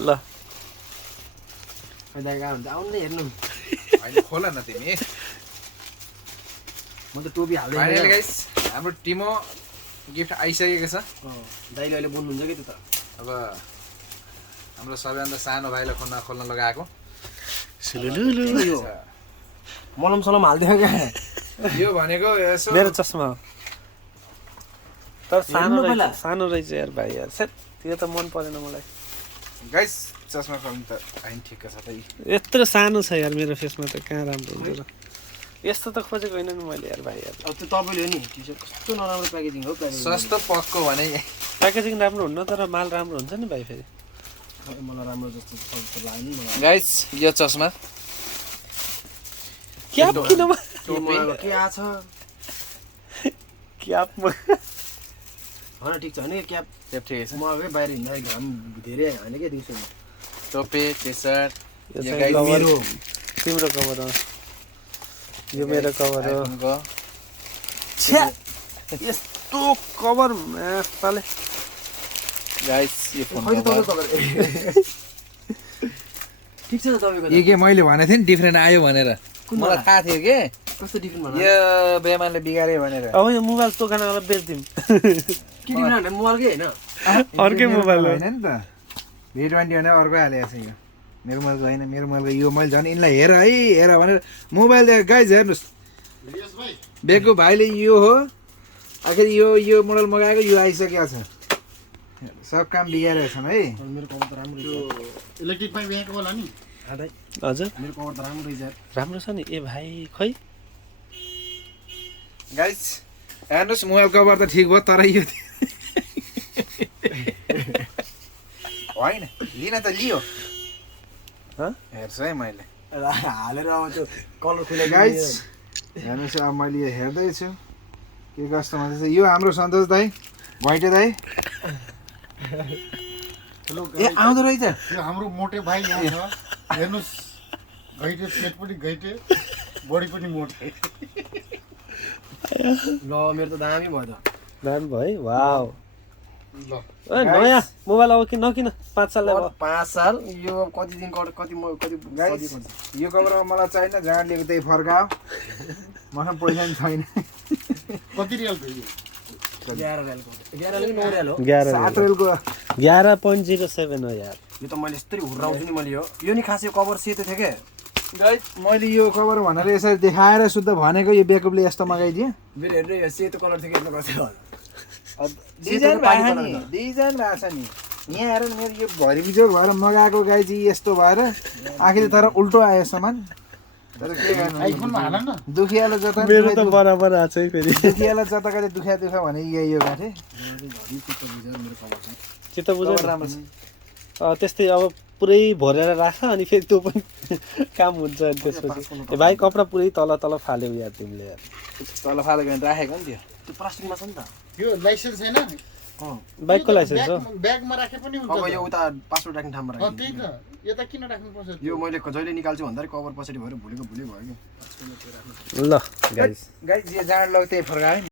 ल दाइगा हुन्छ आउनु हेर्नु अहिले खोल न तिमी म त टोपी हाल्दै फाइनली गाइस हाम्रो टिमो गिफ्ट आइसकेको छ दाइले अहिले बोल्नुहुन्छ कि त्यो त अब हाम्रो सबैभन्दा सानो भाइलाई खोल्न लगाएको मलम सलम हाल्दियो क्या यो भनेको यसो मेरो चस्मा हो तर सानो रहेछ यार भाइ यार सेट त्यो त मन परेन मलाई गाइस चस्मा खोल्नु त हैन ठिक छ त यत्रो सानो छ यार मेरो फेसमा त कहाँ राम्रो हुन्छ र यस्तो त खोजेको होइन नि मैले यार भाइ यार अब त्यो तपाईँले हो नि टी-सर्ट कस्तो नराम्रो प्याकेजिङ हो प्याकेजिङ सस्तो पक्को भने प्याकेजिङ राम्रो हुन्न तर माल राम्रो हुन्छ नि भाइ फेरि मलाई राम्रो जस्तो लाग्यो नि गाइस यो चस्मा क्याप किन के आछ क्याप होइन ठिक छ होइन क्याप त्यो ठिकै छ म अघि बाहिर हिँड्दा घाम धेरै हाने क्या दिउँसो टोपी टी-सर्ट यो यो चाहिँ गाइस कभर मेरो तिम्रो कभर हो यो मेरो कभर हो आइफोनको यस्तो कभर माले गाइस यो फोन खै त ठिक छ त तपाईँको यो के मैले भनेको थिएँ नि डिफ्रेन्ट आयो भनेर मलाई थाहा थियो के कस्तो डिफ्रेन्ट भन्नु यो बेमानले बिगार्यो भनेर अब यो मोबाइल दोकानबाट बेच्दिउँ के डिफ्रेन्ट मोबाइलकै होइन अर्कै मोबाइल हो होइन नि त V20 भने अर्कै हालेको छ यो मेरो मोबाइलको होइन मेरो मोबाइलको यो मैले झन् यिनलाई हेर है हेर भनेर मोबाइल दिएको गाइज हेर्नुहोस् बेगको भाइले यो हो आखिर यो मोडल मगाएको यो आइसकेको छ सब काम बिगारेको छन् है मेरो कभर त राम्रो रहेछ इलेक्ट्रिक पाइप यहाँको होला नि हजुर मेरो कभर त राम्रो रहेछ राम्रो छ नि ए भाइ खै गाइज हेर्नुहोस् मोबाइल कभर त ठिक भयो तर यो होइन लिन त लियो हेर्छु है मैले हालेर अब त्यो कलर खुले गाइज हेर्नुहोस् अब मैले यो हेर्दैछु के कस्तो भन्दैछ यो हाम्रो सन्तोष दाई घैटे दाई ए आउँदो रहेछ यो हाम्रो मोटे भाइ यहाँ छ हेर्नुहोस् घैटे पेट पनि घैटे बडी पनि मोटे ल मेरो त दामी भयो त दामी भयो है वाउ ल ए नयाँ मोबाइल अब किन नकिन 5 साल भयो 5 साल यो कति दिन कति गाइज यो कभरमा मलाई चाहिएन जहाँ लिएको त्यही फर्काओ मसँग पैसा पनि छैन कति रियल थियो यो 11 रेलको 11 रेल 9 रेल हो 7 रेलको 11.07 हो यार यो त मैले यस्तै हुर्राउँछु नि मैले यो नि खास यो कभर सेतो थियो के गाइज मैले यो कभर भनेर यसरी देखाएर शुद्ध भनेको यो बेकअपले यस्तो मगाइदिएँ मेरो हेर्नु यो सेतो कलर थियो के कस्तो डिजाइन भएको नि डिजाइन भएको छ नि यहाँ हेर मेरो यो भरि बिजोग भएर मगाएको गाइज यस्तो भएर आखिर तर उल्टो आयो सामान तर के गर्नु आइफोनमा हाल न दुखियालो जता मेरो त बराबर आछ है फेरि दुखियालो जता कहिले दुखा भने यही हो गाठे चित्त बुझ्यो कभर राम्रो छ त्यस्तै अब पुरै भरेर राख अनि फेरि त्यो पनि काम हुन्छ अनि त्यसपछि ए भाइ कपडा पुरै तल फाल्यौ यार तिमीले यार तल फालेको भने राखेको नि त्यो त्यो प्लास्टिकमा छ नि त यो लाइसेन्स छैन बाइकको लाइसेन्स हो ब्यागमा राखे पनि हुन्छ अब यो उता पासपोर्ट राख्ने ठाउँमा राख्नु त्यही त यता किन राख्नुपर्छ यो मैले जहिले निकाल्छु भन्दाखेरि कभर पछाडि भएर भुलेको भयो ल गाइस गाइज जे जाँड लग्यो त्यही फर्कायो नि